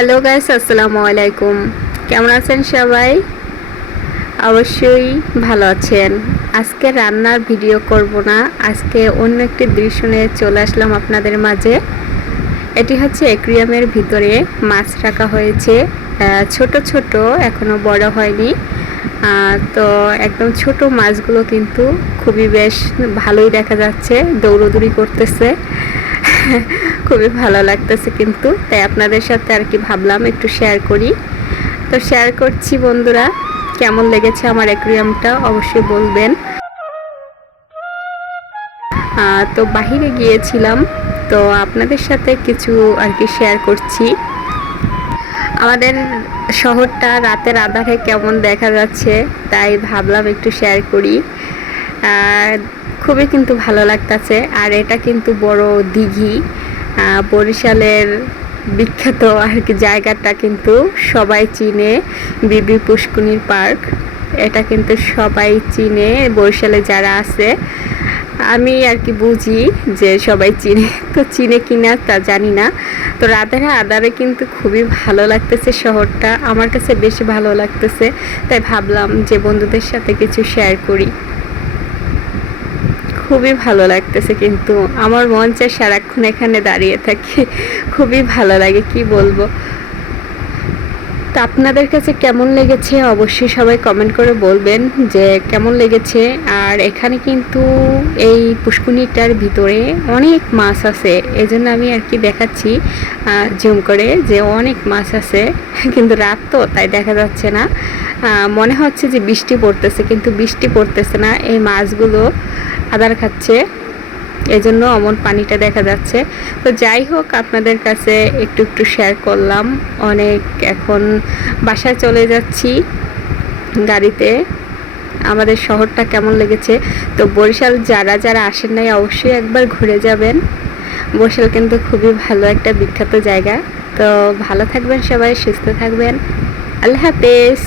Hello guys, আসসালামু আলাইকুম। কেমন আছেন সবাই? অবশ্যই ভালো আছেন। আজকে রান্নার ভিডিও করব না, আজকে অন্য একটি দৃশ্য নিয়ে চলে আসলাম আপনাদের মাঝে। এটি হচ্ছে অ্যাকুয়ারিয়ামের ভিতরে মাছ রাখা হয়েছে, ছোট ছোট, এখনো বড় হয়নি। তো একদম ছোট মাছগুলো কিন্তু খুবই বেশ ভালোই দেখা যাচ্ছে, দৌড়দৌড়ি করতেছে। খুবই ভালো লাগতেছে কিন্তু, তাই আপনাদের সাথে আর কি ভাবলাম একটু শেয়ার করি। তো শেয়ার করছি বন্ধুরা, কেমন লেগেছে আমার অ্যাকুয়ারিয়ামটা অবশ্যই বলবেন। তো বাহিরে গিয়েছিলাম, তো আপনাদের সাথে কিছু আর কি শেয়ার করছি। আমাদের শহরটা রাতের আঁধারে কেমন দেখা যাচ্ছে, তাই ভাবলাম একটু শেয়ার করি। খুবই কিন্তু ভালো লাগতেছে। আর এটা কিন্তু বড় দিঘি, বরিশালের বিখ্যাত আর কি জায়গাটা কিন্তু সবাই চিনে, বিবি পুষ্কুনির পার্ক। এটা কিন্তু সবাই চিনে, বরিশালে যারা আছে। আমি আর কি বুঝি যে সবাই চিনে, তো চিনে কিনা তা জানি না। তো রাতের আঁধারে কিন্তু খুবই ভালো লাগতেছে, শহরটা আমার কাছে বেশি ভালো লাগতেছে। তাই ভাবলাম যে বন্ধুদের সাথে কিছু শেয়ার করি। খুবই ভালো লাগতেছে কিন্তু, আমার মন চায় সারাক্ষণ এখানে দাঁড়িয়ে থাকি। খুবই ভালো লাগে, কি বলবো। তো আপনাদের কাছে কেমন লেগেছে অবশ্যই সবাই কমেন্ট করে বলবেন যে কেমন লেগেছে। আর এখানে কিন্তু এই পুষ্কুনিটার ভিতরে অনেক মাছ আছে, এজন্য আমি আর কি দেখাচ্ছি জুম করে যে অনেক মাছ আছে। কিন্তু রাত তো, তাই দেখা যাচ্ছে না। মনে হচ্ছে যে বৃষ্টি পড়তেছে, কিন্তু বৃষ্টি পড়তেছে না। এই মাছগুলো আদার খাচ্ছে, এজন্য অমন পানিটা দেখা যাচ্ছে। তো যাই হোক, আপনাদের কাছে একটু একটু শেয়ার করলাম। অনেক এখন বাসায় চলে যাচ্ছি গাড়িতে। আমাদের শহরটা কেমন লেগেছে, তো বরিশাল যারা যারা আসেন নাই অবশ্যই একবার ঘুরে যাবেন। বরিশাল কিন্তু খুবই ভালো একটা বিখ্যাত জায়গা। তো ভালো থাকবেন সবাই, সুস্থ থাকবেন। আল্লাহ হাফেজ।